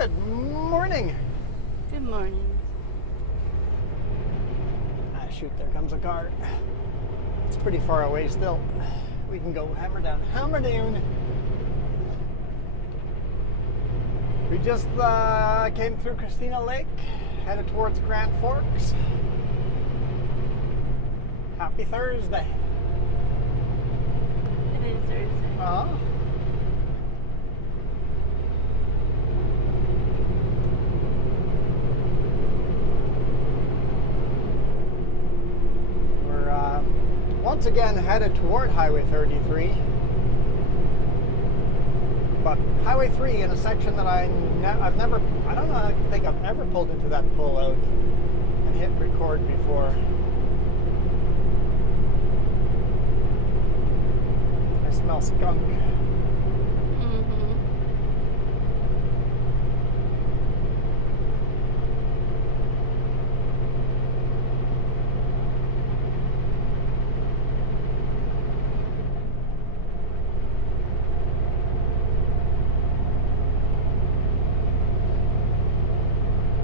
Good morning. Good morning. Ah, shoot, there comes a car. It's pretty far away still. We can go hammer down. We just came through Christina Lake, headed towards Grand Forks. Happy Thursday. It is Thursday. Uh-huh. We're once again headed toward Highway 33. But Highway 3 in a section that I don't think I've ever pulled into that pull out and hit record before. I smell skunk.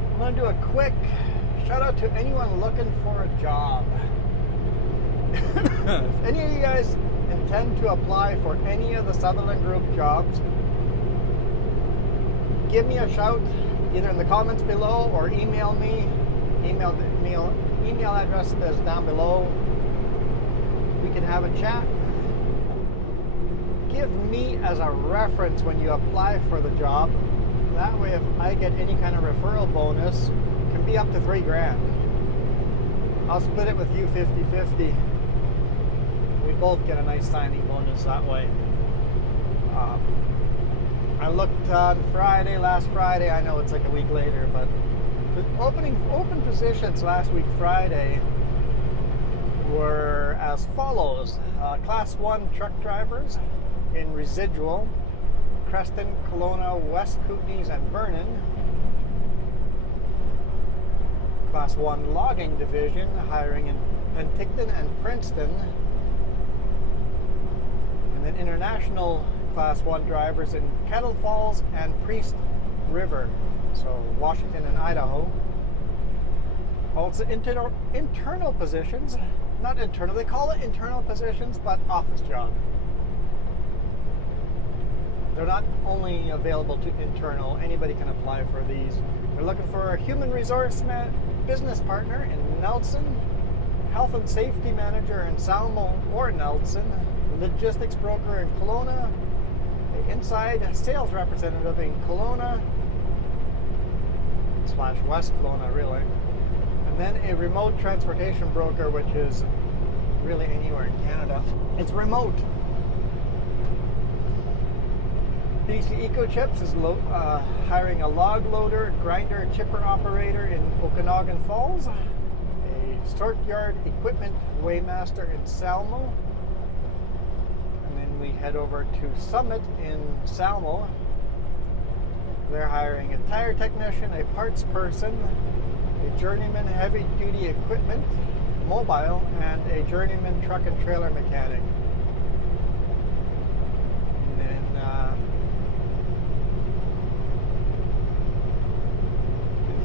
I'm going to do a quick shout out to anyone looking for a job. If any of you guys intend to apply for any of the Sutherland Group jobs, give me a shout either in the comments below or email me. Email address is down below. We can have a chat. Give me as a reference when you apply for the job. That way, if I get any kind of referral bonus, it can be up to $3,000. I'll split it with you 50-50. We both get a nice signing bonus that way. I looked on last Friday. I know it's like a week later, but the open positions last week Friday were as follows: Class 1 truck drivers in residual, Creston, Kelowna, West Kootenays, and Vernon. Class 1 logging division, hiring in Penticton and Princeton. And then international Class 1 drivers in Kettle Falls and Priest River, so Washington and Idaho. Also internal positions, not internal, they call it internal positions, but office job. They're not only available to internal, anybody can apply for these. They're looking for a human resource business partner in Nelson, health and safety manager in Salmo or Nelson, logistics broker in Kelowna, an inside sales representative in Kelowna / West Kelowna really, and then a remote transportation broker, which is really anywhere in Canada. It's remote. BC EcoChips is hiring a log loader, grinder, chipper operator in Okanagan Falls, a sort yard equipment weighmaster in Salmo, and then we head over to Summit in Salmo. They're hiring a tire technician, a parts person, a journeyman heavy duty equipment mobile, and a journeyman truck and trailer mechanic.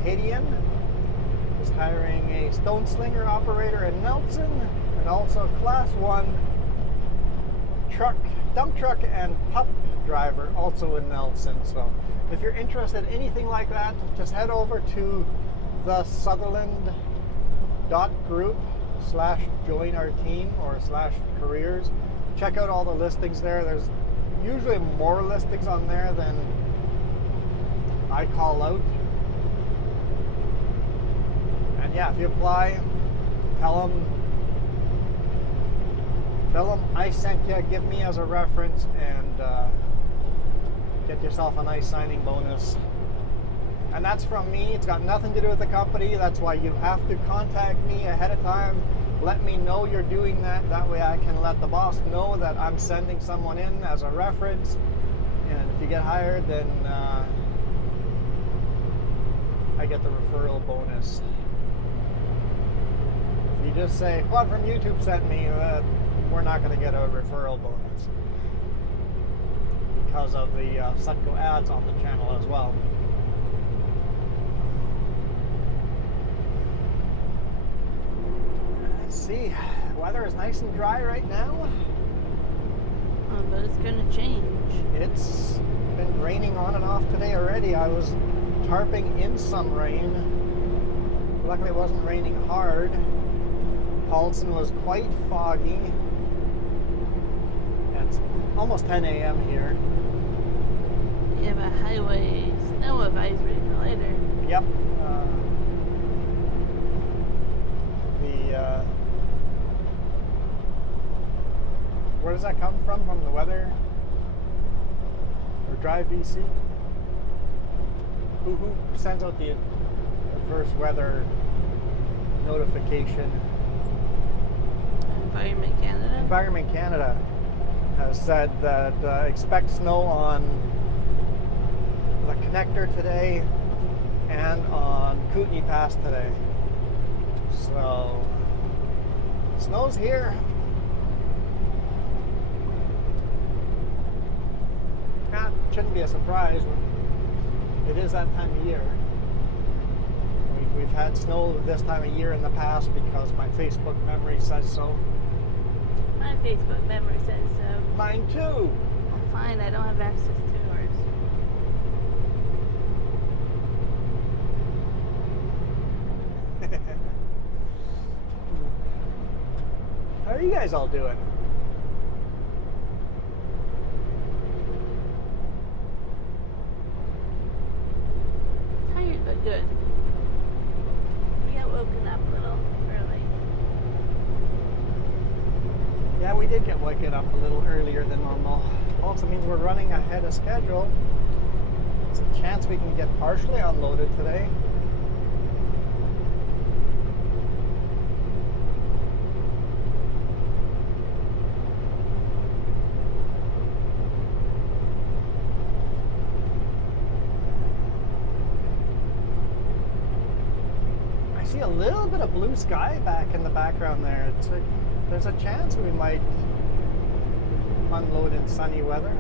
Haitian is hiring a stone slinger operator in Nelson, and also Class 1 dump truck and pup driver also in Nelson. So if you're interested in anything like that, just head over to the Sutherland.group/join our team or /careers. Check out all the listings there. There's usually more listings on there than I call out. Yeah, if you apply, tell them I sent you, give me as a reference, and get yourself a nice signing bonus. And that's from me. It's got nothing to do with the company. That's why you have to contact me ahead of time. Let me know you're doing that. That way I can let the boss know that I'm sending someone in as a reference. And if you get hired, then I get the referral bonus. You just say, "Well, from YouTube sent me," we're not going to get a referral bonus because of the Sutco ads on the channel as well. BC. Weather is nice and dry right now. But it's gonna change. It's been raining on and off today already. I was tarping in some rain. Luckily it wasn't raining hard. Paulson was quite foggy. It's almost 10 a.m. here. You have a highway snow advisory for later. Yep. Where does that come from? From the weather? Or Drive BC? Who sends out the adverse weather notification? Environment Canada. Environment Canada has said that expect snow on the connector today and on Kootenai Pass today. So, snow's here. That shouldn't be a surprise. It is that time of year. We've had snow this time of year in the past because my Facebook memory says so. My Facebook memory says so. Mine too. Well, fine, I don't have access to yours. How are you guys all doing? Tired but good. We got woken up a little early. Yeah, we did get woken up a little earlier than normal. Also means we're running ahead of schedule. There's a chance we can get partially unloaded today. I see a little bit of blue sky back in the background there. There's a chance we might unload in sunny weather.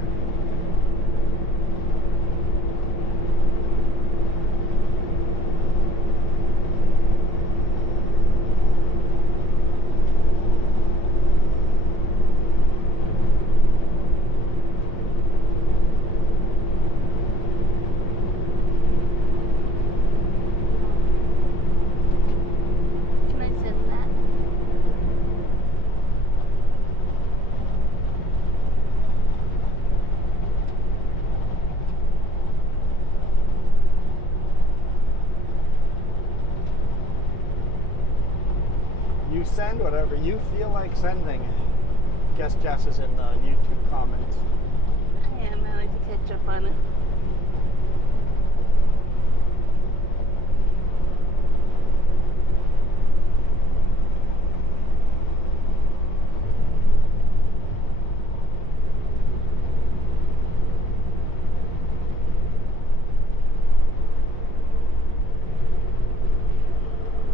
Can I send that? You send whatever you feel like sending. Guess Jess is in the YouTube comments. I am. I like to catch up on it.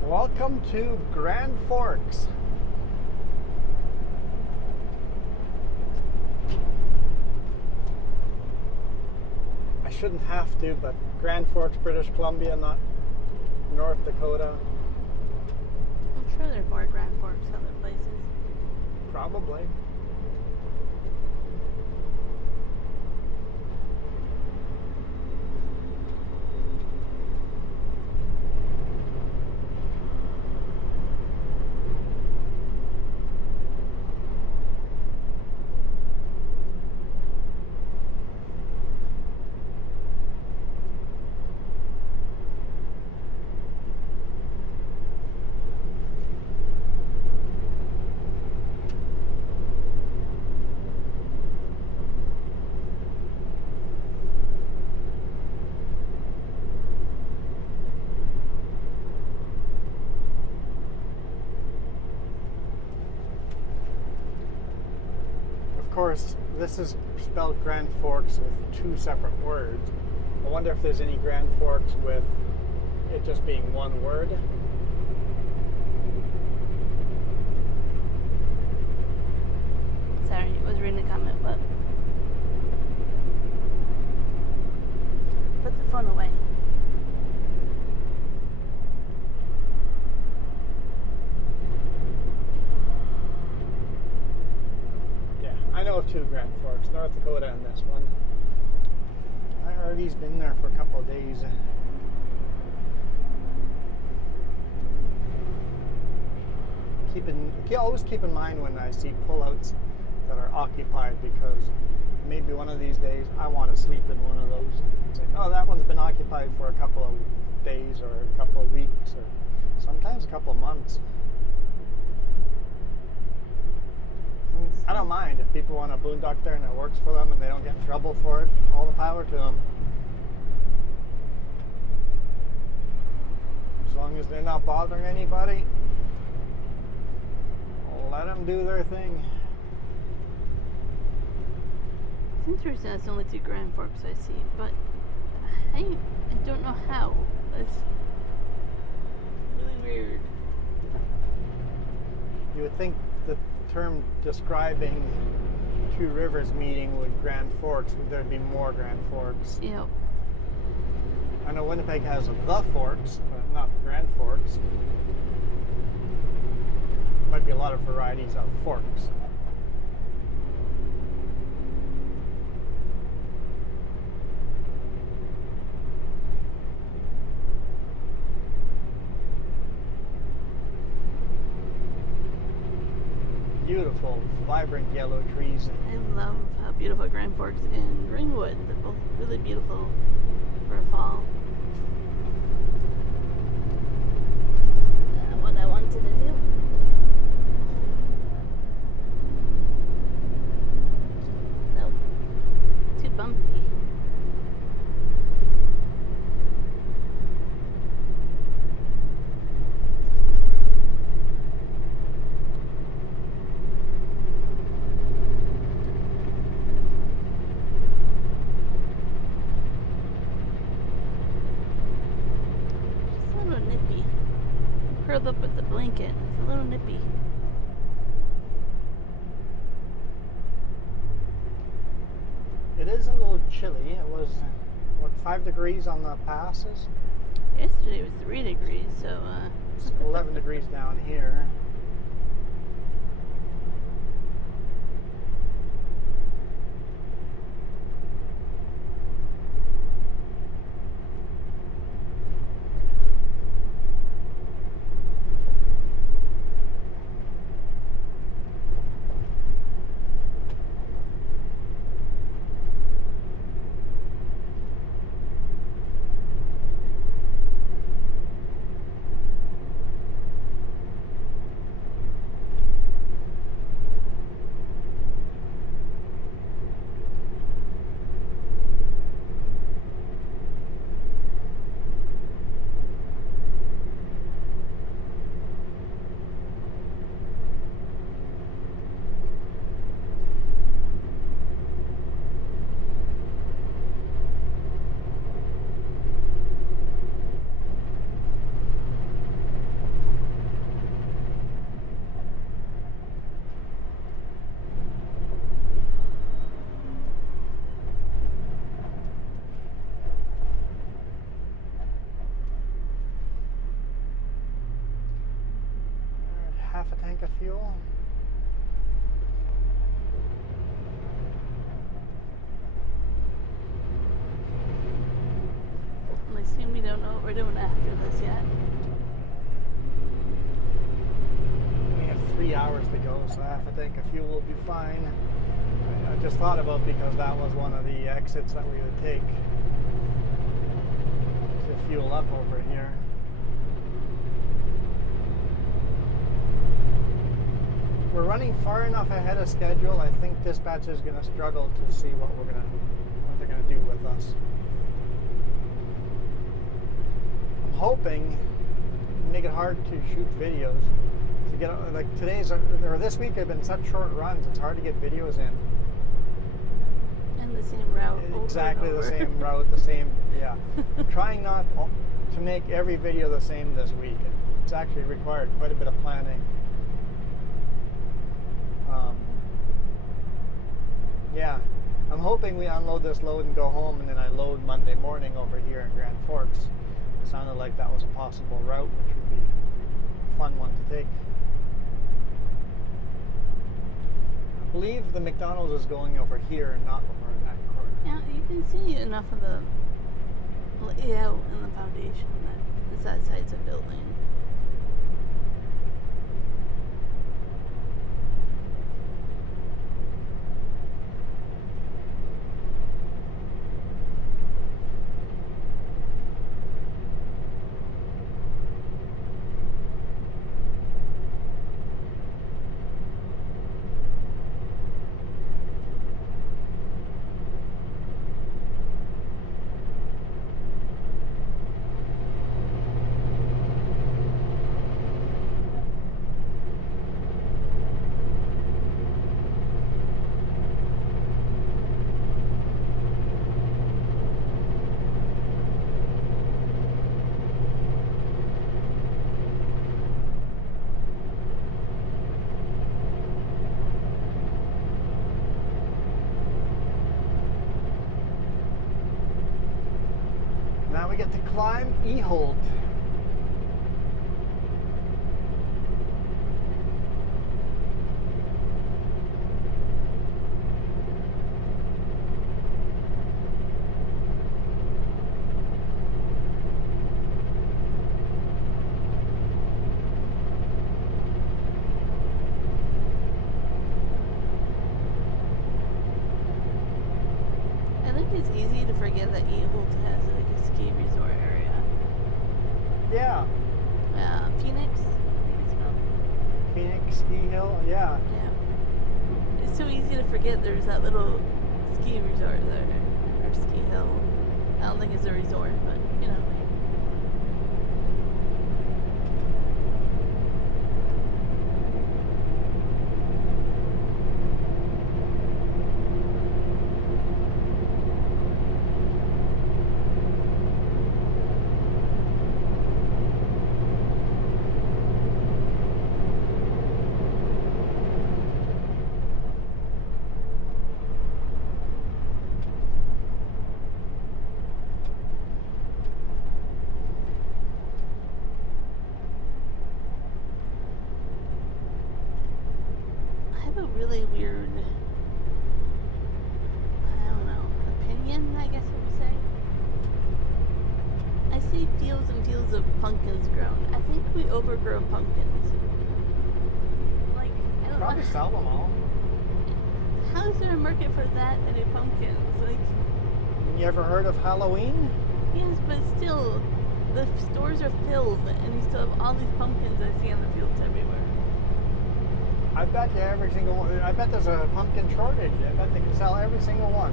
Welcome to Grand Forks. I shouldn't have to, but Grand Forks, British Columbia, not North Dakota. I'm sure there's more Grand Forks other places. Probably. Of course, this is spelled Grand Forks with two separate words. I wonder if there's any Grand Forks with it just being one word. Sorry, I was reading the comment, but put the phone away. it's North Dakota in this one. My RV's been there for a couple of days. Always keep in mind when I see pullouts that are occupied, because maybe one of these days I want to sleep in one of those. It's like, oh, that one's been occupied for a couple of days or a couple of weeks or sometimes a couple of months. I don't mind if people want to boondock there and it works for them and they don't get in trouble for it. All the power to them. As long as they're not bothering anybody, let them do their thing. It's interesting that's only 2 Grand Forks I see, but I don't know how. That's really weird. You would think the term describing 2 rivers meeting with Grand Forks, there'd be more Grand Forks. Yep. I know Winnipeg has the Forks, but not Grand Forks. Might be a lot of varieties of forks. Beautiful, vibrant yellow trees. I love how beautiful Grand Forks and Greenwood. They're both really beautiful for fall. What I wanted to do. Nope. Too bumpy. Curled up with the blanket. It's a little nippy. It is a little chilly. It was, what, 5 degrees on the passes? Yesterday was 3 degrees, so It's 11 degrees down here. Half a tank of fuel. I assume we don't know what we're doing after this yet. We have 3 hours to go, so half a tank of fuel will be fine. I just thought about, because that was one of the exits that we would take to fuel up over here. We're running far enough ahead of schedule. I think dispatch is going to struggle to see what they're going to do with us. I'm hoping to make it hard to shoot videos. To get, like, this week have been such short runs. It's hard to get videos in. And the same route. Exactly over and the over. same route, the same. Yeah. I'm trying not to make every video the same this week. It's actually required quite a bit of planning. Yeah, I'm hoping we unload this load and go home, and then I load Monday morning over here in Grand Forks. It sounded like that was a possible route, which would be a fun one to take. I believe the McDonald's is going over here and not over in that corner. Yeah, you can see enough of the layout and the foundation that is that side's a building. Now we get to climb Ehold. I think it's easy to forget that Ehold has like a ski resort area. Yeah, Phoenix, I think it's called. Phoenix Ski Hill. Yeah. Yeah. It's so easy to forget there's that little ski resort there, or ski hill. I don't think it's a resort, but you know. I have a really weird, I don't know, opinion, I guess I would say. I see fields and fields of pumpkins grown. I think we overgrow pumpkins. Like, I don't Probably know. sell them all. How is there a market for that many pumpkins? Like, You ever heard of Halloween? yes, but still, the stores are filled, and you still have all these pumpkins I see on the fields everywhere. I bet you every single one. I bet there's a pumpkin shortage. I bet they can sell every single one.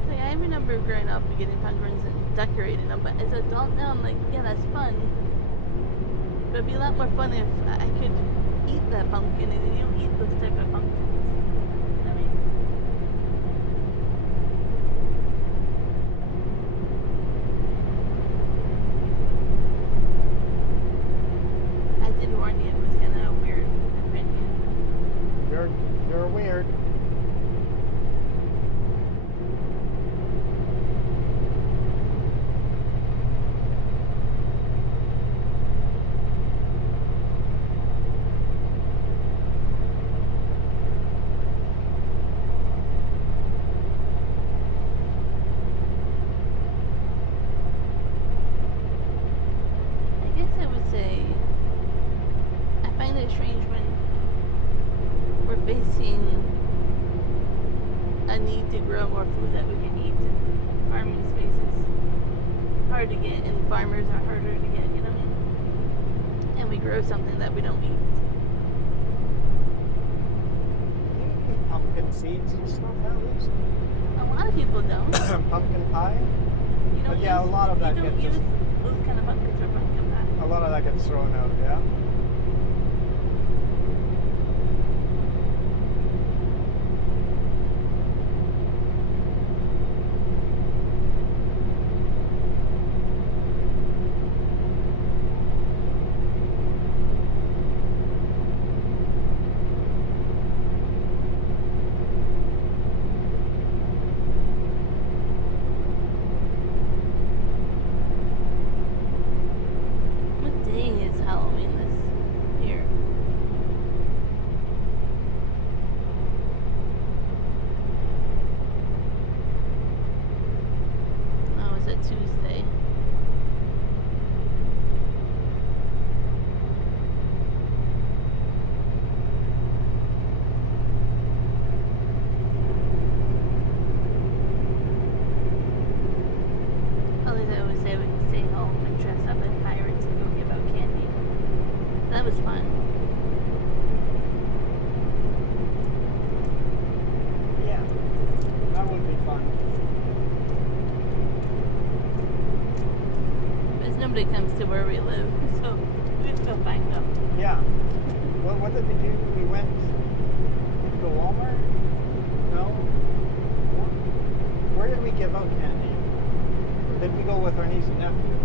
It's like, I remember growing up and getting pumpkins and decorating them, but as an adult now, I'm like, yeah, that's fun. But it'd be a lot more fun if I could eat that pumpkin, and you don't eat those type of pumpkins. You know what I mean? I did warn you, it was kind of a weird opinion. You're weird. I guess I would say I find it strange when we're facing a need to grow more food that we can eat in farming spaces. Hard to get, and farmers are harder to get, you know what I mean? And we grow something that we don't eat. You eat pumpkin seeds and stuff, Alice? A lot of people don't. Pumpkin pie? You don't But yeah, use, a lot of that you don't gets use just- those kind of pumpkins for pumpkin pie. A lot of that gets thrown out, yeah. Tuesday. At least I always say we can stay home and dress up as pirates and go give out candy. That was fun. Yeah, that would be fun. Because nobody comes to where we live, so we still find them. Yeah. What did we do? We went to Walmart? No? Where did we give out candy? Or did we go with our niece and nephew?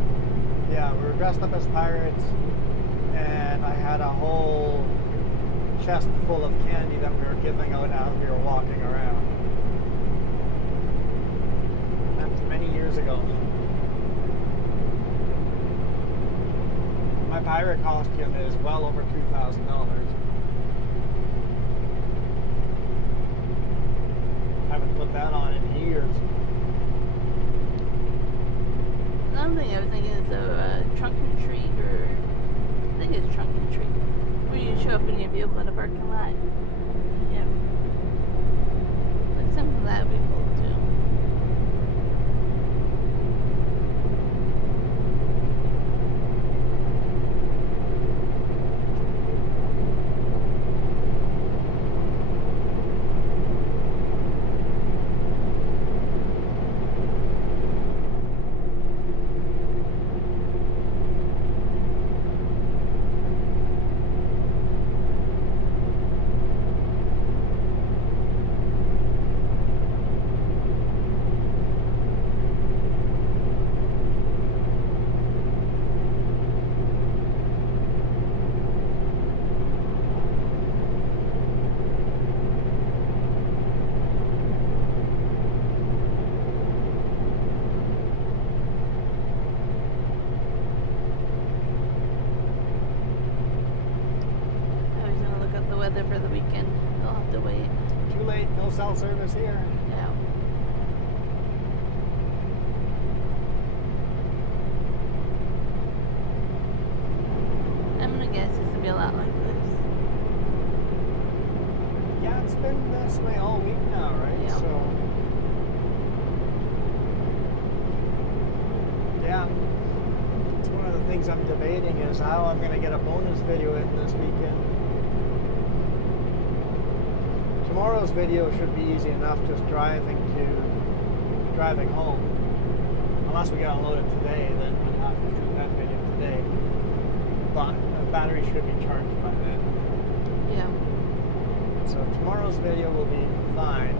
Yeah, we were dressed up as pirates, and I had a whole chest full of candy that we were giving out as we were walking around. That's many years ago. My pirate costume is well over $2,000. Haven't put that on in years. Another thing I was thinking is a trunk and treat, or I think it's trunk and treat, where you show up in your vehicle in a parking lot. Yeah. Like something like that would be cool too. Weather for the weekend. I'll have to wait. Too late, no cell service here. Yeah. I'm gonna guess it's gonna be a lot like this. Yeah, it's been this way all week now, right? Yeah. So, yeah. It's one of the things I'm debating is how I'm going to get a bonus video in this weekend. Tomorrow's video should be easy enough, just driving home. Unless we get unloaded today, then we'll have to shoot that video today. But the battery should be charged by then. Yeah. So tomorrow's video will be fine.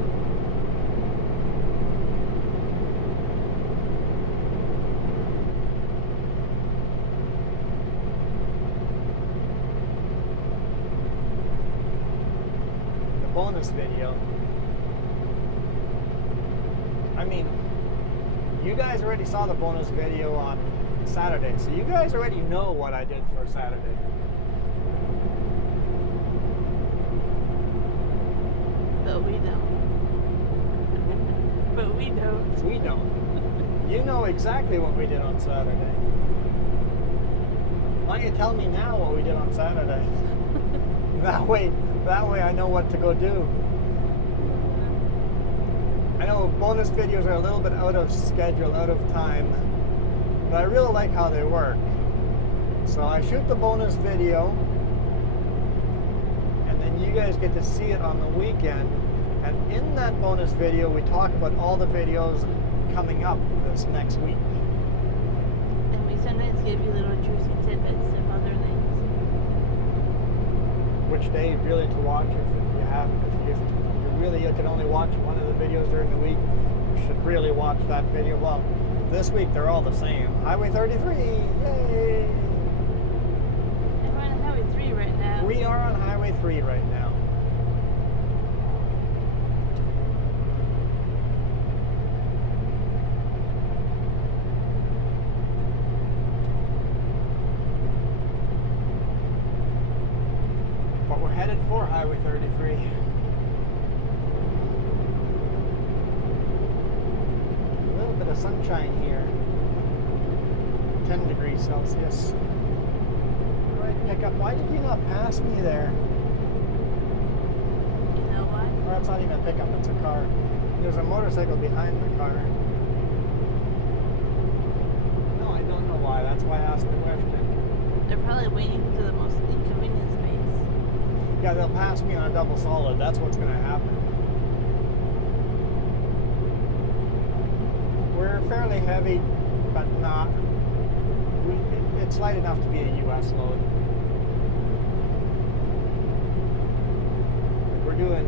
The bonus video. I mean, you guys already saw the bonus video on Saturday, so you guys already know what I did for Saturday. But we don't. But we don't. We don't. You know exactly what we did on Saturday. Why don't you tell me now what we did on Saturday? That way I know what to go do. I know bonus videos are a little bit out of schedule, out of time, but I really like how they work. So I shoot the bonus video, and then you guys get to see it on the weekend. And in that bonus video, we talk about all the videos coming up this next week. And we sometimes give you little juicy tidbits of other things. Which day really to watch if you really can only watch one of the videos during the week, you should really watch that video. Well, this week they're all the same. Highway 33, yay! And we're on Highway 3 right now. We are on Highway 3 right now. But we're headed for Highway 33. A little bit of sunshine here. 10 degrees Celsius. Right, pickup. Why did you not pass me there? You know why? Or it's not even a pickup, it's a car. There's a motorcycle behind the car. No, I don't know why. That's why I asked the question. They're probably waiting to the most inconvenient space. Yeah, they'll pass me on a double solid. That's what's going to happen. We're fairly heavy, but not. It's light enough to be a U.S. load. We're doing,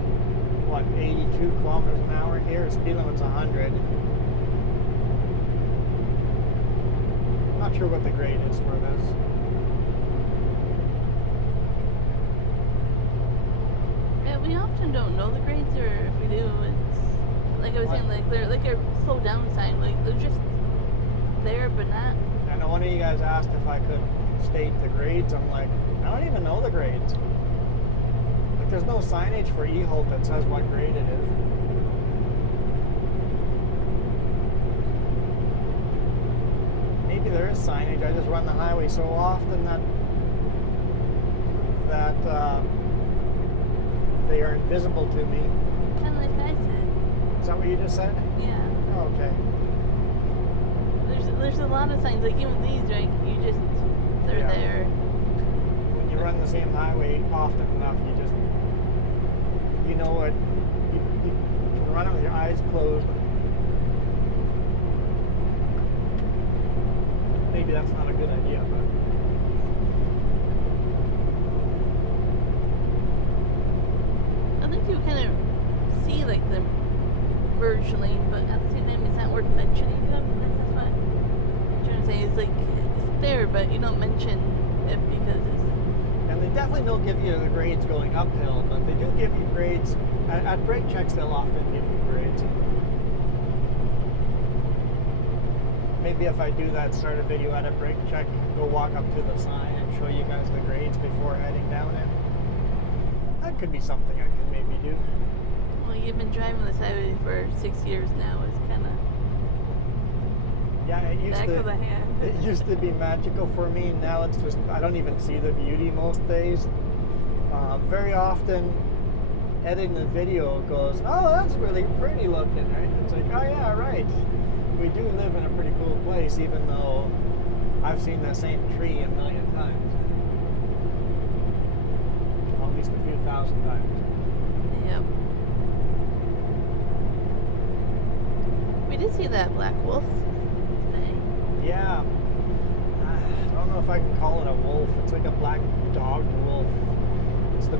what, 82 kilometers an hour here. Speed limit's 100. Not sure what the grade is for this. Yeah, we often don't know the grades, or if we do, it's like I was saying, like they're like a slow down sign, like they're just there but not. I know one of you guys asked if I could state the grades. I'm like, I don't even know the grades. Like, there's no signage for E-Holt that says what grade it is. Maybe there is signage. I just run the highway so often that they are invisible to me. Kind of like I said. Is that what you just said? Yeah. Oh, okay. There's a lot of signs, like even these, right? They're Yeah. there. When you run the same highway often enough, you know what, you can run it with your eyes closed. Maybe that's not a good idea, but I think you kind of see like the merge lane, but at the same time, it's not worth mentioning them. That's what I'm trying to say. It's like it's there, but you don't mention it because it's. and they definitely don't give you the grades going uphill, but they do give you grades at brake checks. They'll often give you grades. Maybe if I do that, start a video at a brake check, go walk up to the sign and show you guys the grades before heading down it. That could be something I could maybe do. Well, you've been driving this highway for 6 years now. It's kind of Yeah, back of the hand. it used to be magical for me. Now it's just, I don't even see the beauty most days. Very often, editing the video goes, oh, that's really pretty looking, right? It's like, oh yeah, right. We do live in a pretty cool place, even though I've seen the same tree a million times. Well, at least a few thousand times. Yep. We did see that black wolf today. Yeah. I don't know if I can call it a wolf. It's like a black dog wolf. It's the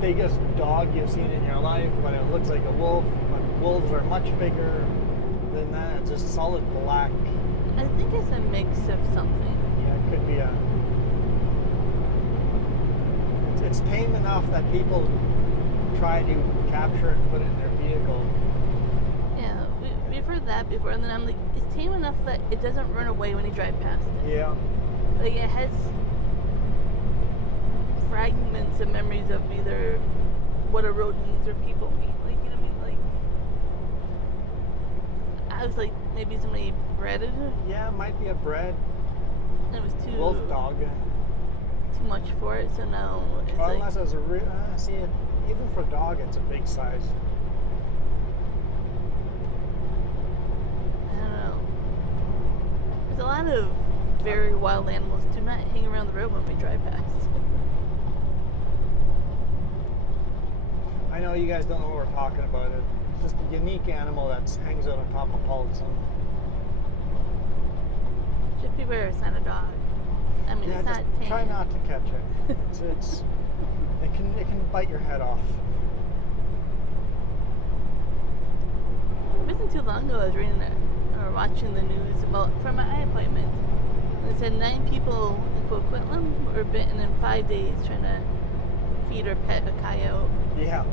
biggest dog you've seen in your life, but it looks like a wolf. But wolves are much bigger than that. It's just solid black. I think it's a mix of something. Yeah, it could be a... It's tame enough that people try to capture it and put it in their vehicle. Yeah, we've heard that before, and then I'm like, it's tame enough that it doesn't run away when you drive past it. Yeah. Like, it has fragments of memories of either what a road means or people mean. Like, you know what I mean? Like, I was like, maybe somebody bred it. Yeah, it might be a bred It was too wolf dog. too much for it, so now it's Well, like, unless it's a real... see, even for dog, it's a big size. I don't know. There's a lot of very wild animals do not hang around the road when we drive past. I know you guys don't know what we're talking about. It's just a unique animal that hangs out on top of Paulson. Just beware, it's not a dog. I mean, Yeah, it's just not tame. try not to catch it. It can bite your head off. It wasn't too long ago I was reading or watching the news about from my eye appointment. And it said 9 people in Coquitlam were bitten in 5 days trying to feed or pet a coyote. Yeah.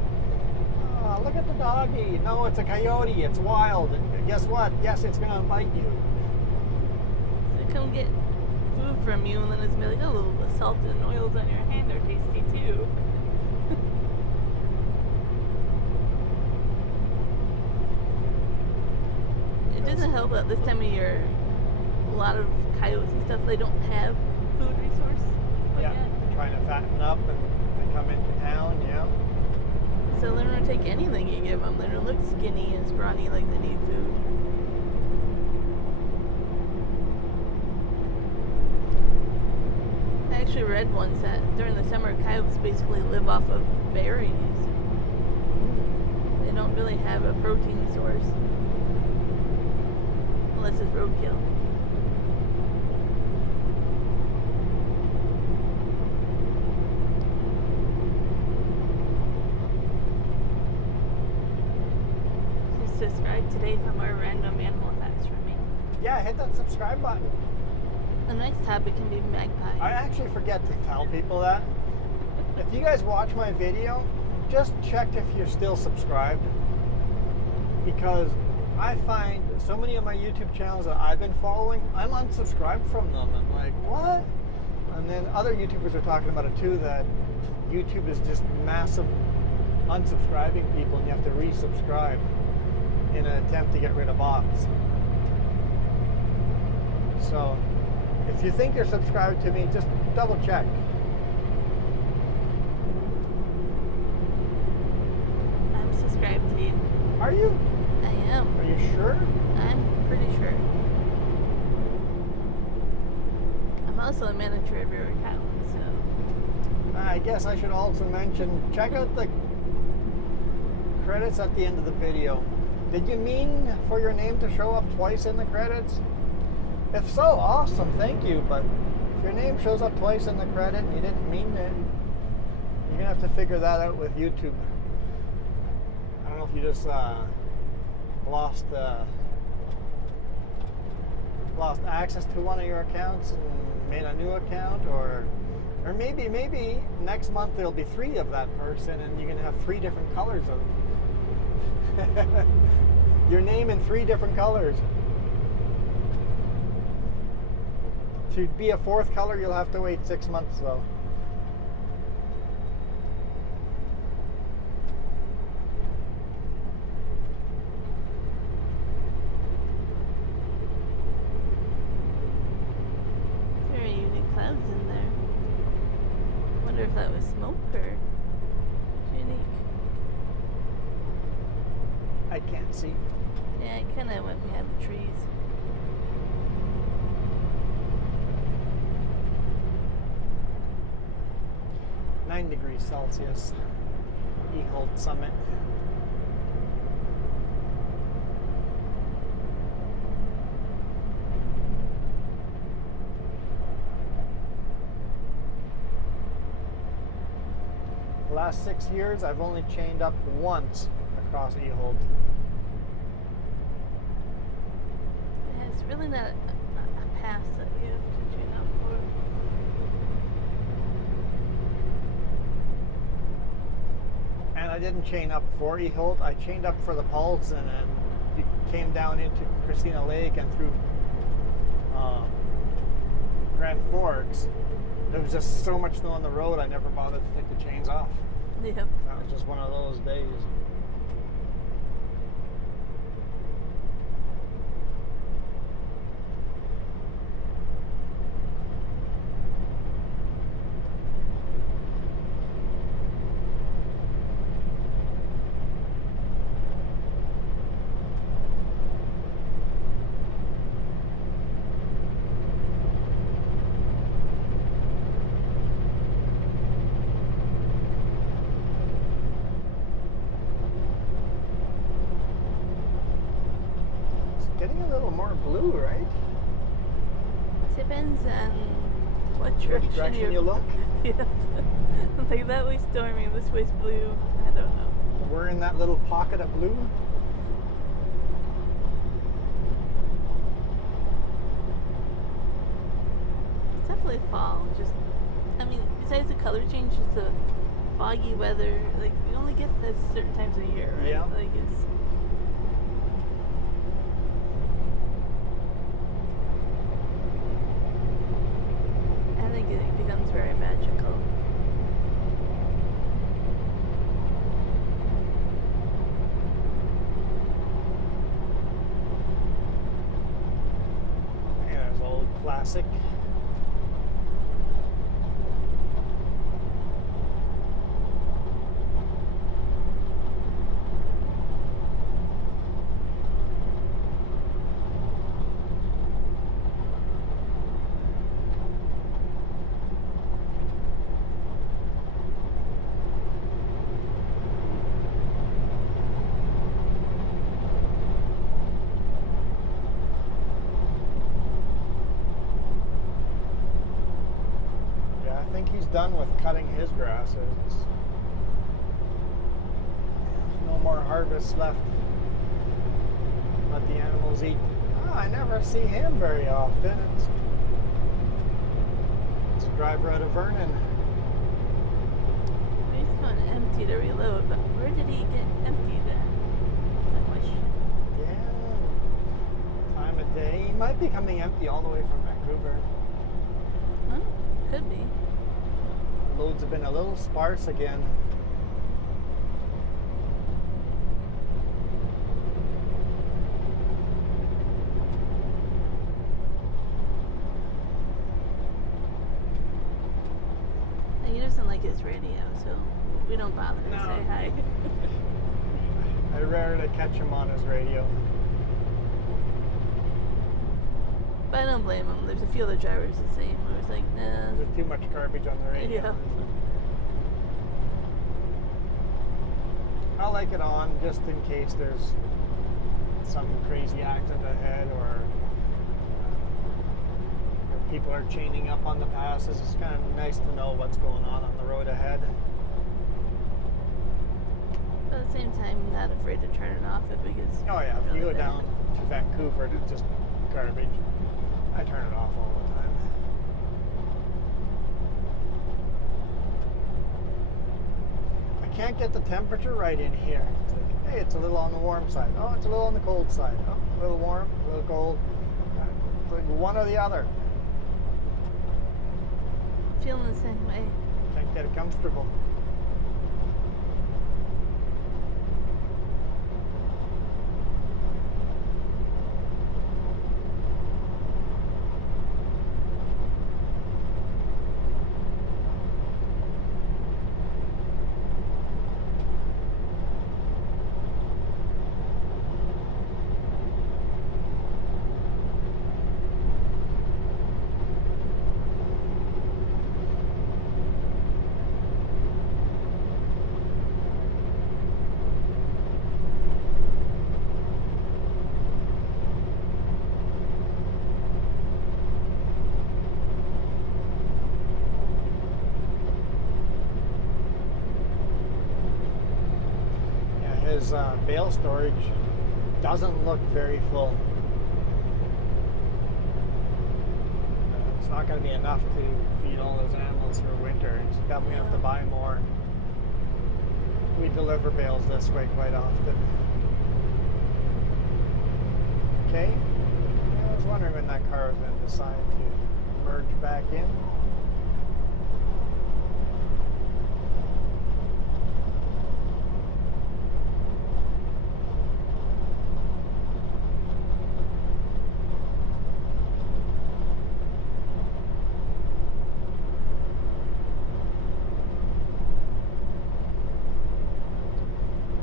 Oh, look at the doggy. No, it's a coyote. It's wild. And guess what? Yes, it's gonna bite you. So come get food from you, and then it's gonna be like, oh, the salt and oils on your hand are tasty too. It doesn't help that this time of year a lot of coyotes and stuff, they don't have food resource. Yeah, Yet. trying to fatten up and they come into town, yeah. So they're gonna take anything you give them. They're gonna look skinny and scrawny like they need food. I actually read once that during the summer, coyotes basically live off of berries. They don't really have a protein source. Unless it's roadkill. Just subscribe today for more random animal facts from me. Yeah, hit that subscribe button. The next topic can be magpies. I actually forget to tell people that. If you guys watch my video, just check if you're still subscribed. Because I find so many of my YouTube channels that I've been following, I'm unsubscribed from them. I'm like, what? And then other YouTubers are talking about it too, that YouTube is just massive unsubscribing people and you have to resubscribe in an attempt to get rid of bots. So, if you think you're subscribed to me, just double check. I'm subscribed to you. Are you? I am. Are you sure? I'm pretty sure. I'm also a manager of your account, so. I guess I should also mention, check out the credits at the end of the video. Did you mean for your name to show up twice in the credits? If so, awesome, thank you. But if your name shows up twice in the credit and you didn't mean it, you're gonna have to figure that out with YouTube. I don't know if you just lost access to one of your accounts and made a new account, or maybe next month there'll be 3 of that person and you're gonna have 3 different colors of your name in 3 different colors. To be a 4th color, you'll have to wait 6 months though. Very unique clouds in there. Wonder if that was smoke or unique. I can't see. Yeah, it kind of went behind the trees. -9°C. Eholt Summit. The last 6 years, I've only chained up once across Eholt. Yeah, it's really not a pass that you have to tune up for. And I didn't chain up for Eholt. I chained up for the Paulson and came down into Christina Lake and through Grand Forks. There was just so much snow on the road, I never bothered to take the chains off. Yep. That was just one of those days. Getting a little more blue, right? Depends on what direction, you look. Yeah. Like that way stormy, this way's blue. I don't know. We're in that little pocket of blue. It's definitely fall. Just, I mean, besides the color change, just the foggy weather. Like we only get this certain times of year, right? Yeah. Like it's. I think it becomes very magical. And there's a classic. I think he's done with cutting his grasses. There's no more harvest left. Let the animals eat. I never see him very often. It's a driver out of Vernon. He's going empty to reload, but where did he get emptied at? That's the question. Yeah. Time of day. He might be coming empty all the way from Vancouver. Huh? Could be. Loads have been a little sparse again. He doesn't like his radio, so we don't bother to No. say hi. I rarely catch him on his radio. But I don't blame him. There's a few other drivers the same. Who was like, nah. There's too much garbage on the radio. Yeah. I like it on just in case there's some crazy accident ahead or people are chaining up on the passes. It's kind of nice to know what's going on the road ahead. But at the same time, not afraid to turn it off if it gets. Oh yeah, if you really go bad. down to Vancouver to just garbage, I turn it off all the time. I can't get the temperature right in here. It's like, hey, it's a little on the warm side. Oh, it's a little on the cold side. Oh, a little warm, a little cold. It's like one or the other. Feeling the same way. Can't get it comfortable. His bale storage doesn't look very full. It's not going to be enough to feed all those animals for winter. He's definitely going to have to buy more. We deliver bales this way quite often. Okay. I was wondering when that car was going to decide to merge back in.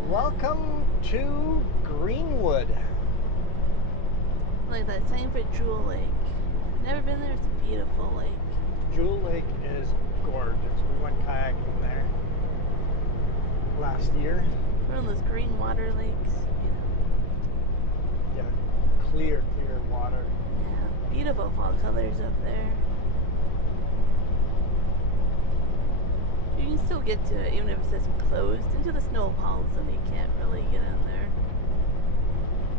Welcome to Greenwood. Like that sign for Jewel Lake. Never been there. It's a beautiful lake. Jewel Lake is gorgeous. We went kayaking there last year. One of those green water lakes. Yeah, clear water. Yeah, beautiful fall colors up there. You can still get to it even if it says closed. Into the snow falls and you can't really get in there.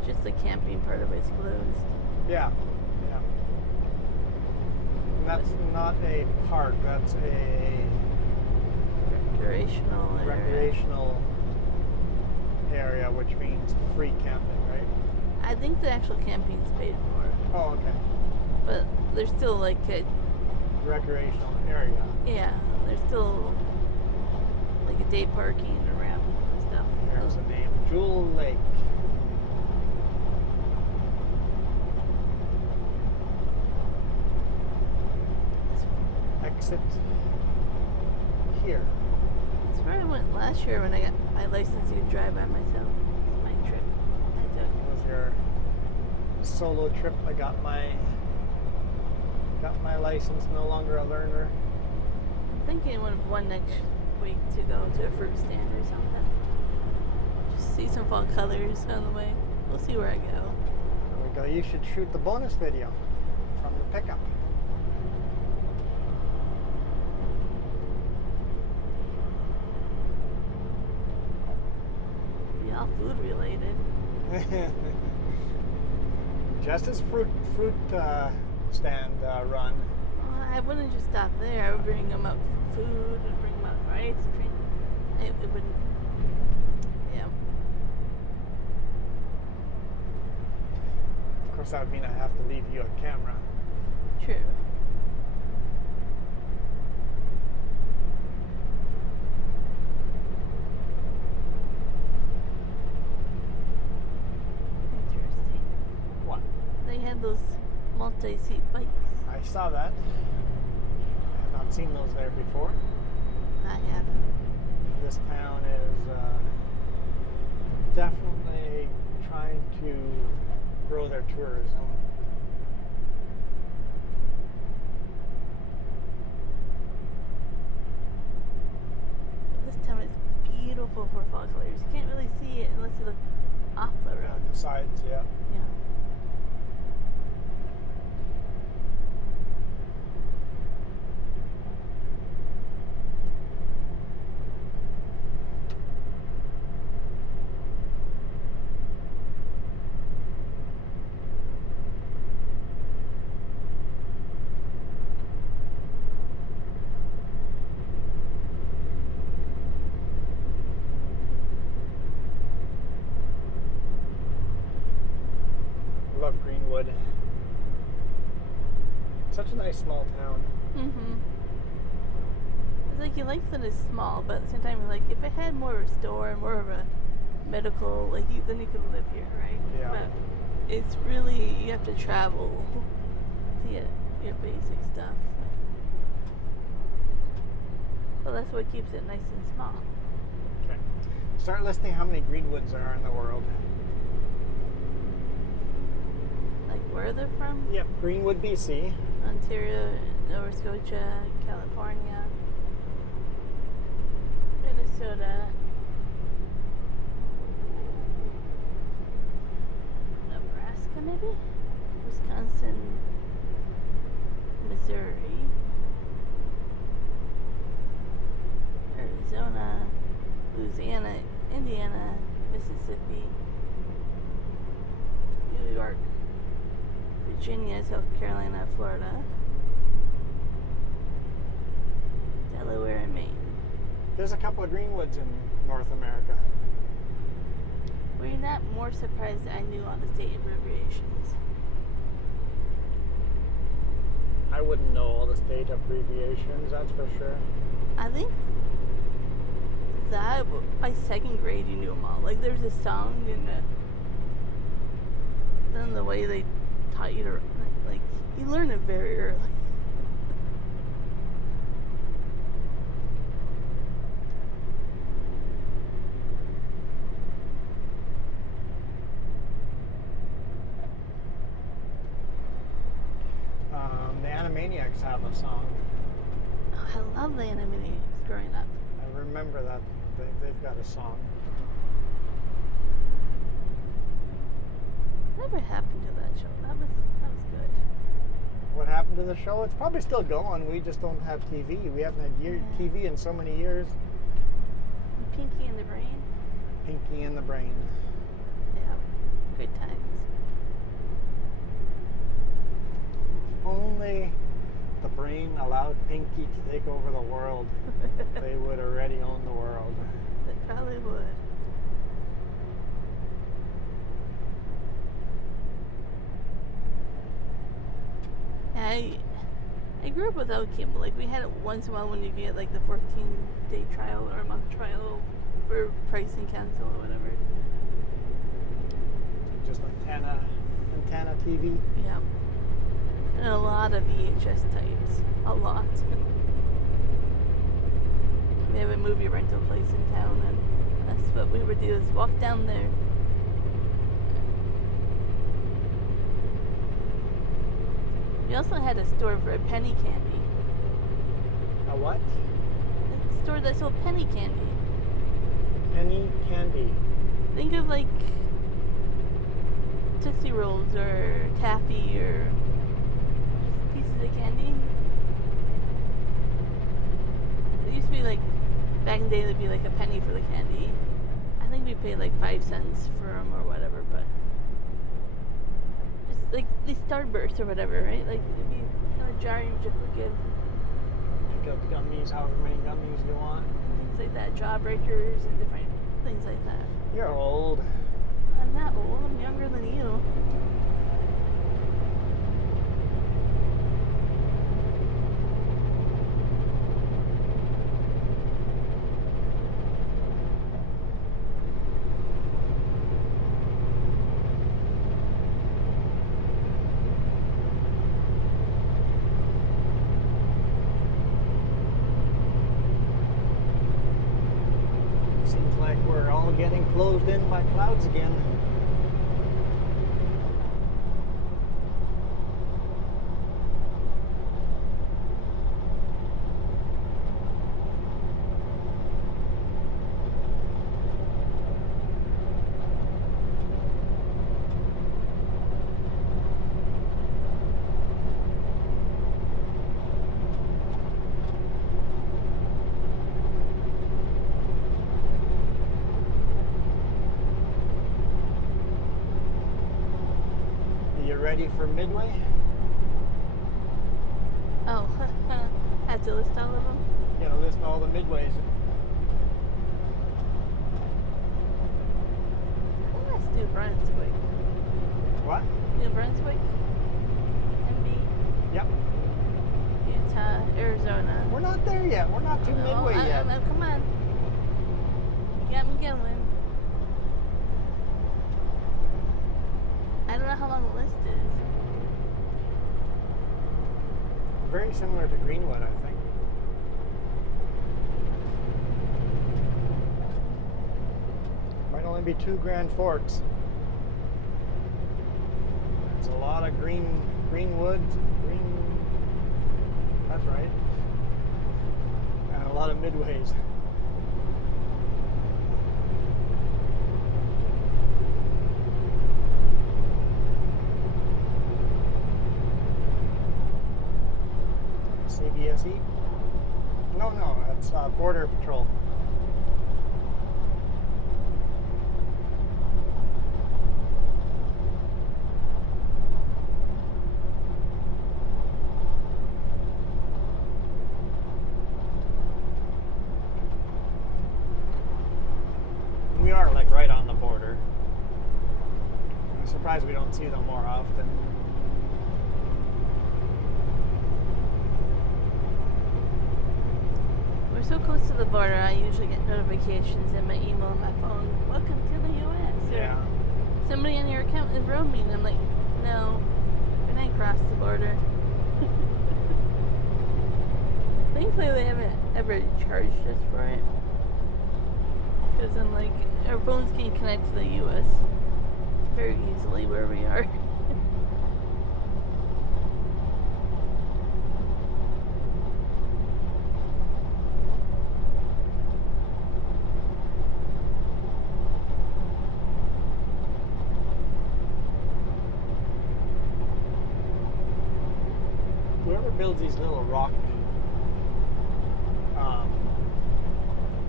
Just the camping part of it's closed. Yeah. And that's not a park, that's a recreational area, which means free camping, right? I think the actual camping's paid for. Oh, okay. But there's still like a, recreational area. yeah, there's still like a day parking around and stuff. There's the name, Jewel Lake. exit here. That's where I went last year when I got my license to drive by myself. It's my trip I took. It was your solo trip. I got my license, no longer a learner. I'm thinking of one next week to go to a fruit stand or something. Just see some fall colors on the way. We'll see where I go. There we go. You should shoot the bonus video from the pickup. Be all food related. Just as fruit stand run. Well, I wouldn't just stop there. I would bring them out for food and bring them out for ice cream. It wouldn't. Yeah. Of course, that would mean I have to leave you a camera. True. Interesting. What? They had those multi-seat bikes. I saw that. I have not seen those there before. I haven't. This town is definitely trying to grow their tourism. This town is beautiful for fall colors. You can't really see it unless you look off the road. On the sides, yeah. Yeah. Love Greenwood. Such a nice small town. Mm-hmm. It's like you like that it's small, but at the same time, like if it had more of a store and more of a medical, like then you could live here, right? Yeah. But it's really you have to travel to get your basic stuff. Well, that's what keeps it nice and small. Okay. Start listing how many Greenwoods there are in the world. Like where they're from? Yep. Greenwood, BC. Ontario, Nova Scotia, California, Minnesota, Nebraska maybe? Wisconsin, Missouri, Arizona, Louisiana, Indiana, Mississippi, New York, Virginia, South Carolina, Florida, Delaware, and Maine. There's a couple of Greenwoods in North America. Were you not more surprised that I knew all the state abbreviations? I wouldn't know all the state abbreviations, that's for sure. I think that by second grade you knew them all. Like there's a song and then the way they taught you to, like you learn it very early. The Animaniacs have a song. Oh, I love the Animaniacs growing up. I remember that. They've got a song. Whatever happened to that show? That was good. What happened to the show? It's probably still going. We just don't have TV. We haven't had TV in so many years. And Pinky and the Brain. Pinky and the Brain. Yeah, good times. Only the Brain allowed Pinky to take over the world. They would already own the world. They probably would. I grew up without cable. Like we had it once in a while when you get like the 14-day trial or a month trial for price and cancel or whatever. Just antenna TV. Yeah. And a lot of VHS types. A lot. We have a movie rental place in town, and that's what we would do, is walk down there. We also had a store for penny candy. A what? A store that sold penny candy. Penny candy. Think of like Tootsie Rolls or taffy or just pieces of candy. It used to be like, back in the day, it'd be like a penny for the candy. I think we paid like 5 cents for them or whatever, but it's like the Starburst or whatever, right? Like it'd be in a jar and you would give Pick up gummies, however many gummies you want. things like that, jawbreakers and different things like that. You're old. I'm not old, I'm younger than you. Seems like we're all getting closed in by clouds again. Ready for Midway? Oh, had to list all of them? You know, list all the Midways. I think that's New Brunswick. What? New Brunswick? MB? Yep. Utah, Arizona. We're not there yet. We're not to Midway yet. Come on. You got me going. I don't know how long the list is. Very similar to Greenwood, I think. Might only be 2 Grand Forks. There's a lot of greenwood, that's right. And a lot of Midways. CBSE? No, that's Border Patrol. We are like right on the border. I'm surprised we don't see them more often. We're so close to the border, I usually get notifications in my email and my phone. Welcome to the U.S. Yeah. Somebody on your account is roaming. I'm like, no, we're not across the border. Thankfully, they haven't ever charged us for it. Because I'm like, our phones can connect to the U.S. very easily where we are. Whoever builds these little rock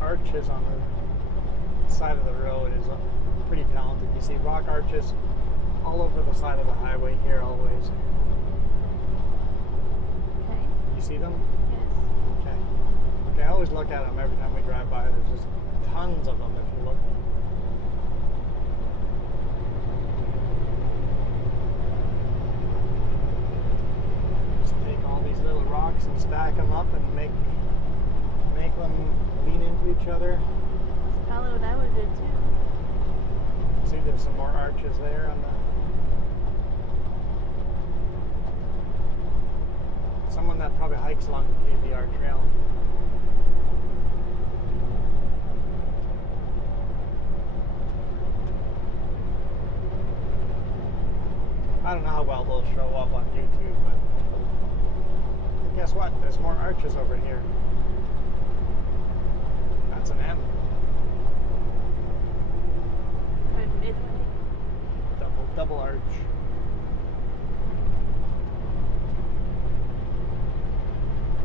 arches on the side of the road is pretty talented. You see rock arches all over the side of the highway here always. Okay. You see them? Yes. Okay. Okay, I always look at them every time we drive by. There's just tons of them if you look. Just take all these little rocks and stack them up and make them lean into each other. That's probably what I would do too. See, there's some more arches there on the. Someone that probably hikes along the PBR trail. I don't know how well they'll show up on YouTube, but guess what? There's more arches over here. That's an M. Right midway. Double arch.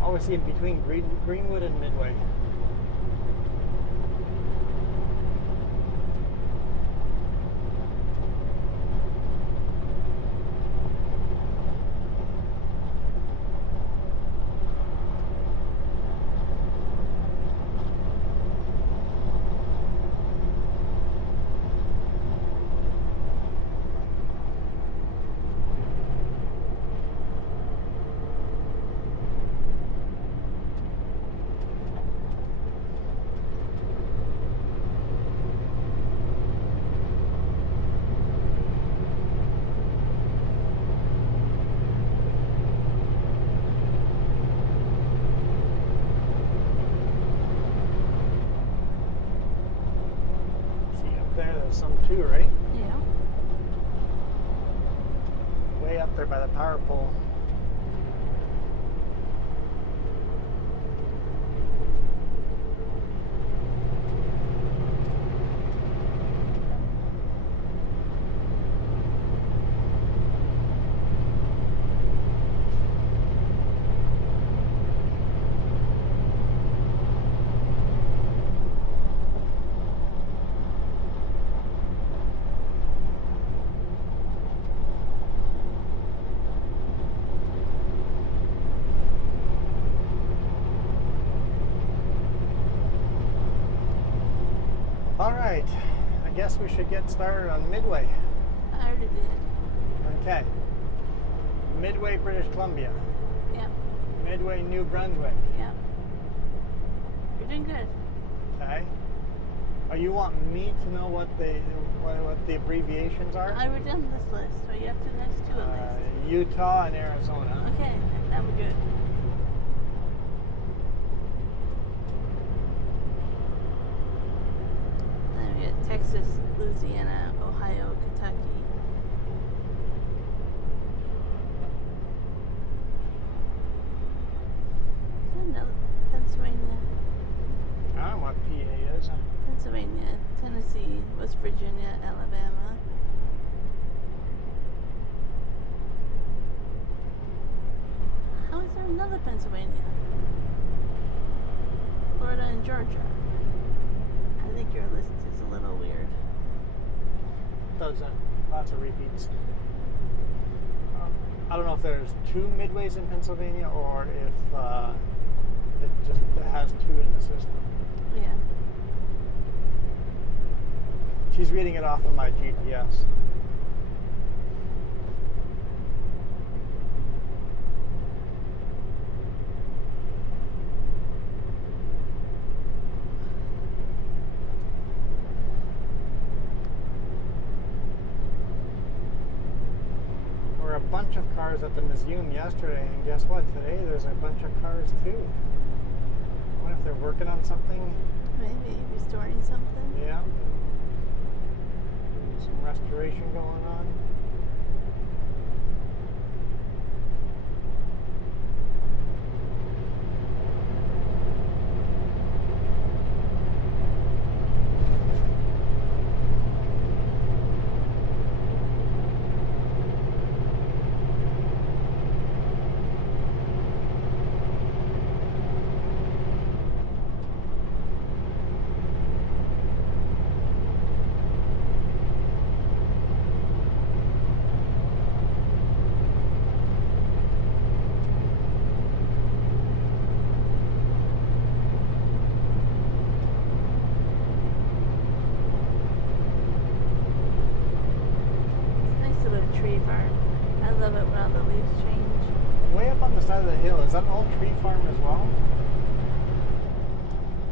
Always see in between Greenwood and Midway. There's some too, right? Yeah. Way up there by the power pole. All right, I guess we should get started on Midway. I already did. Okay. Midway, British Columbia. Yep. Midway, New Brunswick. Yep. You're doing good. Okay. Oh, you want me to know what the abbreviations are? I wrote down this list, so you have to next to a list. Utah and Arizona. Okay, now we're good. Then we got Texas, Louisiana, Ohio, Kentucky. Is there another Pennsylvania? I don't know what PA is. Pennsylvania, Tennessee, West Virginia, Alabama. How is there another Pennsylvania? Florida and Georgia. I think your list is a little weird. Doesn't. Lots of repeats. I don't know if there's two Midways in Pennsylvania or if it has two in the system. Yeah. She's reading it off of my GPS. There were a bunch of cars at the museum yesterday, and guess what? Today there's a bunch of cars too. I wonder if they're working on something. Maybe restoring something. Yeah. Some restoration going on. Tree farm. I love it when all the leaves change. Way up on the side of the hill, is that all tree farm as well?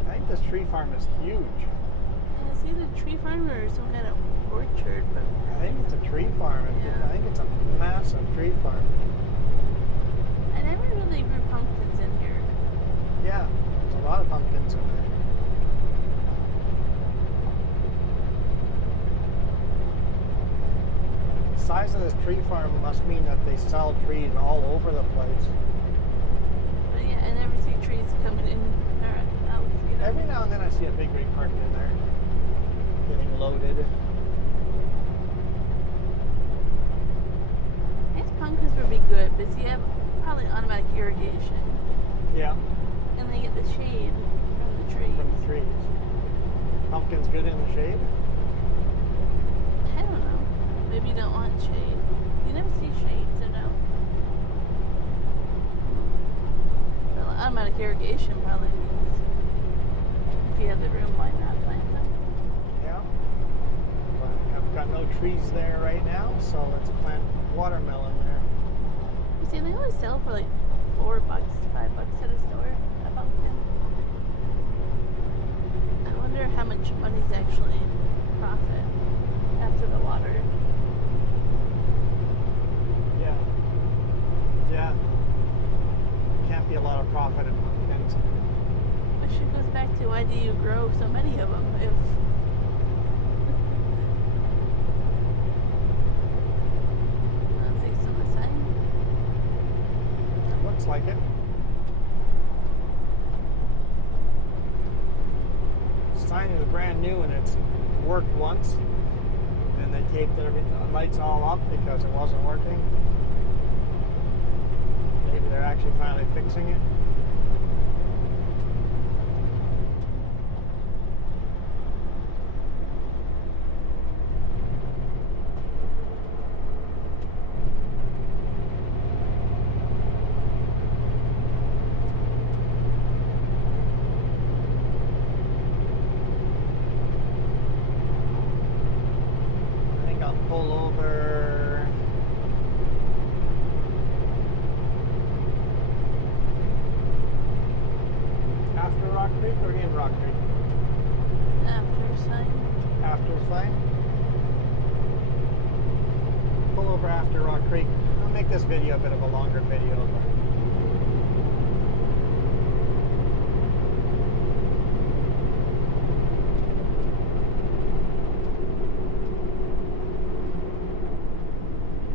I think this tree farm is huge. Yeah, it's either tree farm or some kind of orchard, but I think it's a tree farm. Yeah. I think it's a massive tree farm. I never really grew pumpkins in here. Yeah, there's a lot of pumpkins in there. size of this tree farm must mean that they sell trees all over the place. But yeah, I never see trees coming in or out. You know? Every now and then I see a big rig parked in there, getting loaded. I guess pumpkins would be good, but you have probably automatic irrigation. Yeah, And they get the shade from the trees. from the trees. Pumpkin's good in the shade. I don't know. Maybe you don't want shade. You never see shade, so no. Well, automatic irrigation probably means if you have the room, why not plant them? Yeah. But I've got no trees there right now, so let's plant watermelon there. You see, they always sell for like $4, $5 at a store, a pumpkin. I wonder how much money's actually profit after the water. Yeah. Yeah. Can't be a lot of profit in pumpkins. Which it goes back to why do you grow so many of them if fix on the side. It looks like it. The sign is brand new and it's worked once. And they taped everything, the lights all up because it wasn't working. Maybe they're actually finally fixing it. I think I'll pull over. After Rock Creek or in Rock Creek? After sign. After is fine. Pull over after Rock Creek. I'll make this video a bit of a longer video.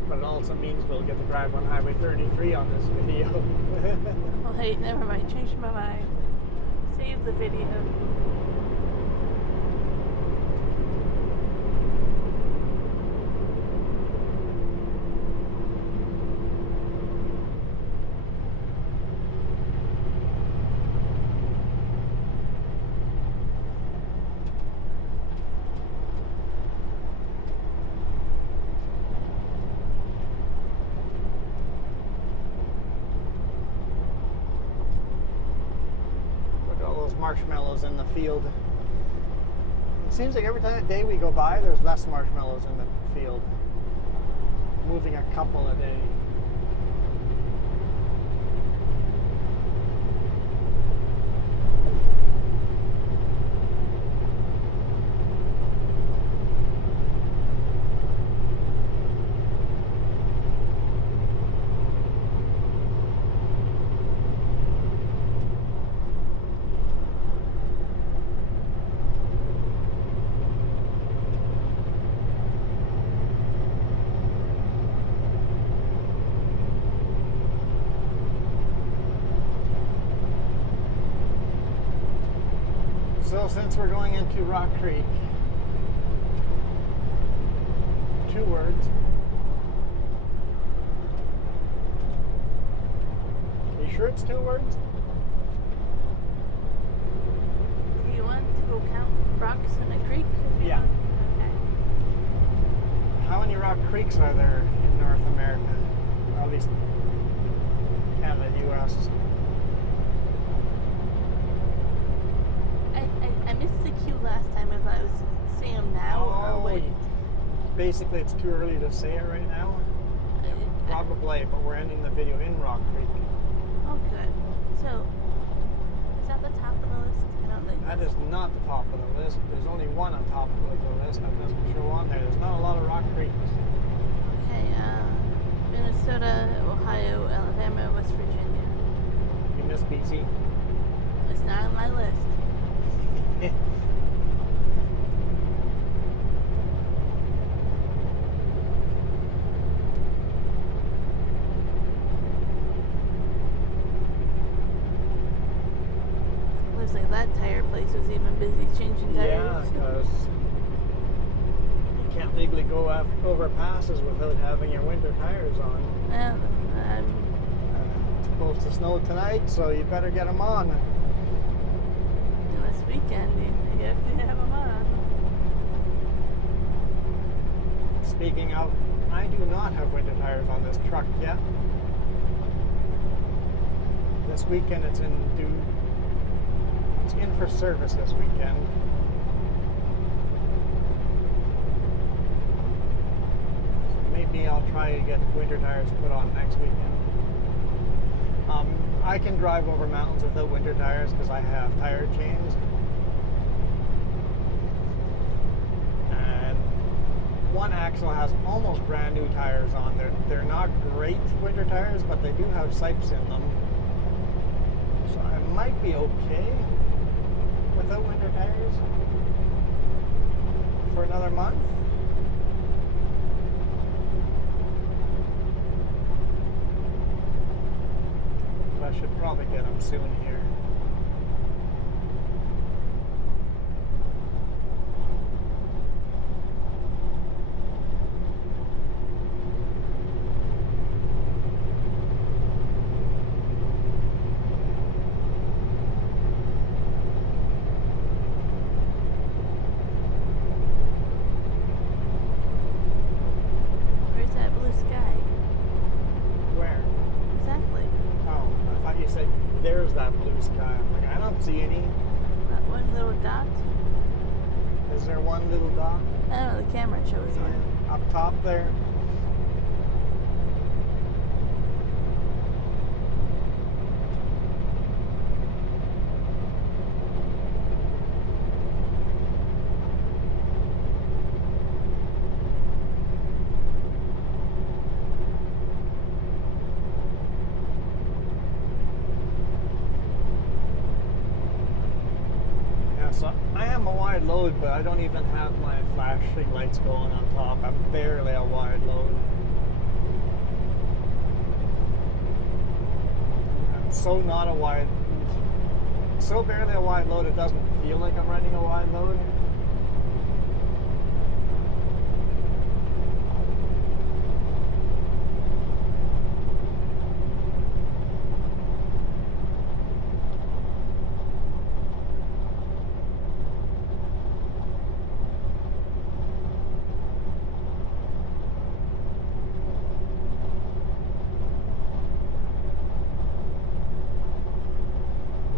But it also means we'll get to drive on Highway 33 on this video. Oh, hey, never mind. Changed my mind. Save the video. Look at all those marshmallows in the field. It seems like every day we go by, there's less marshmallows in the field. Moving a couple a day. So since we're going into Rock Creek, 2 words. You sure it's 2 words? Do you want to go count rocks in a creek? Yeah. Okay. How many rock creeks are there in North America? Or at least Canada, US. I missed the cue last time if I was saying them now or wait. Basically, it's too early to say it right now. Probably, but we're ending the video in Rock Creek. Oh, good. So, is that the top of the list? I don't think That that's- is not the top of the list. There's only one on top of the list that doesn't show on there. There's not a lot of Rock Creeks. Okay, Minnesota, Ohio, Alabama, West Virginia. You missed BC. It's not on my list. that tire place was even busy changing tires. Yeah, because you can't legally go over passes without having your winter tires on. Yeah, It's supposed to snow tonight, so you better get them on. this weekend you have to have them on. Speaking of, I do not have winter tires on this truck yet. This weekend it's in for service this weekend. So maybe I'll try to get winter tires put on next weekend. I can drive over mountains without winter tires because I have tire chains. And one axle has almost brand new tires on. They're not great winter tires, but they do have sipes in them. So I might be okay without winter tires for another month. But I should probably get them soon here. Where's that blue sky? Where? Exactly. Oh, I thought you said there's that blue sky. I'm like, I don't see any. That one little dot. Is there one little dot? I don't know, the camera shows one. Up top there? So I am a wide load, but I don't even have my flashing lights going on top. I'm barely a wide load. I'm so not a wide, so barely a wide load it doesn't feel like I'm running a wide load.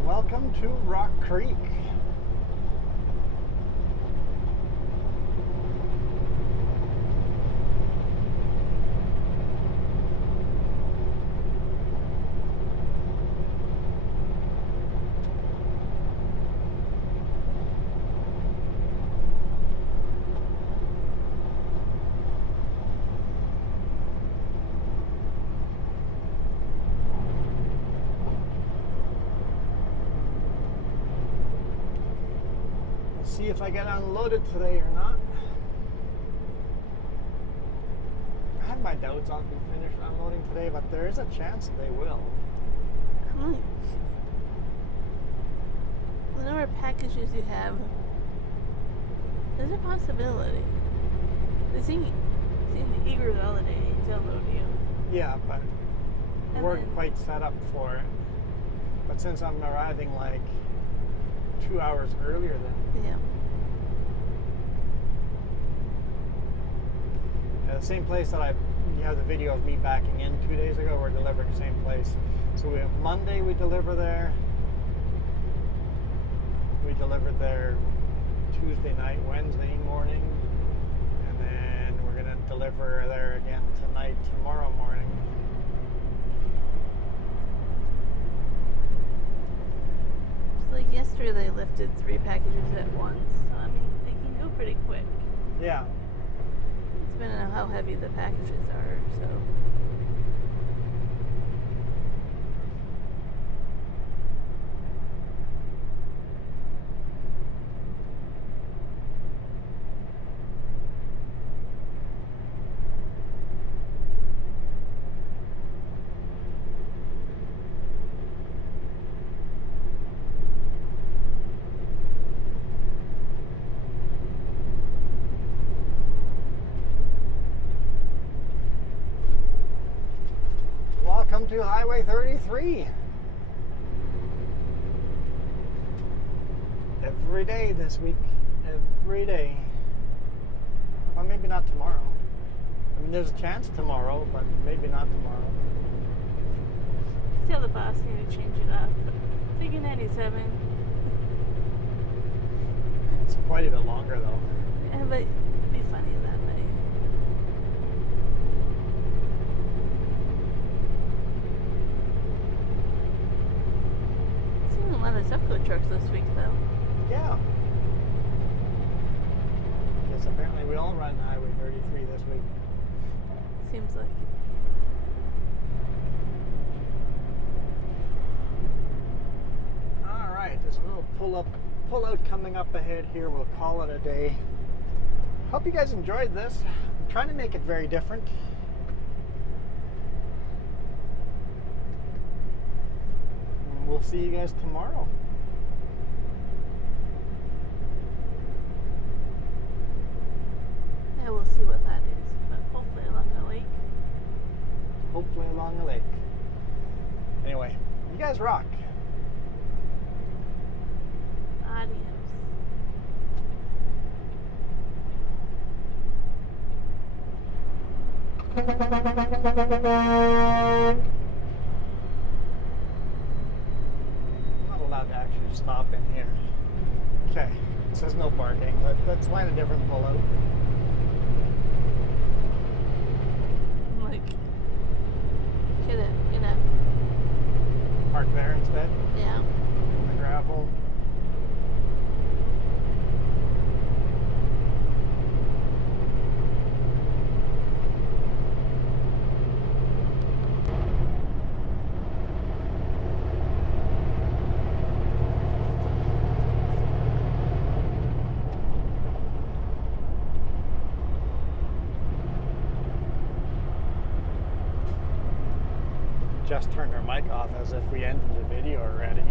Welcome to Rock Creek. See if I get unloaded today or not. I have my doubts I'll be finished unloading today, but there is a chance they will. I'm like, the number of packages you have, there's a possibility. They seem eager the other day to unload you. Yeah, but And we're then- quite set up for it. But since I'm arriving like 2 hours earlier than Yeah. the same place that you have the video of me backing in 2 days ago, we're delivering the same place. So Monday we deliver there. We delivered there Tuesday night, Wednesday morning, and then we're gonna deliver there again tonight, tomorrow morning. It's like yesterday they lifted 3 packages at once. So, I mean, they can go pretty quick. Yeah. Depending on how heavy the packages are, so. to Highway 33. Every day this week. Every day. Well, maybe not tomorrow. I mean, there's a chance tomorrow, but maybe not tomorrow. Tell the boss need to change it up. Taking 97. It's quite a bit longer, though. Yeah, but it'd be funny that way. I've seen a lot of Zepco trucks this week, though. Yeah. Yes, apparently we all run Highway 33 this week. Seems like it. All right, there's a little pull out coming up ahead here. We'll call it a day. Hope you guys enjoyed this. I'm trying to make it very different. And we'll see you guys tomorrow. Yeah, we'll see what that is, but hopefully along the lake. Hopefully along the lake. Anyway, you guys rock. Adios. I'm not allowed to actually stop in here. Okay, it says no parking. Let's find a different pullout. Like, you know, Park there instead. yeah. In the gravel. Just turned our mic off as if we ended the video already.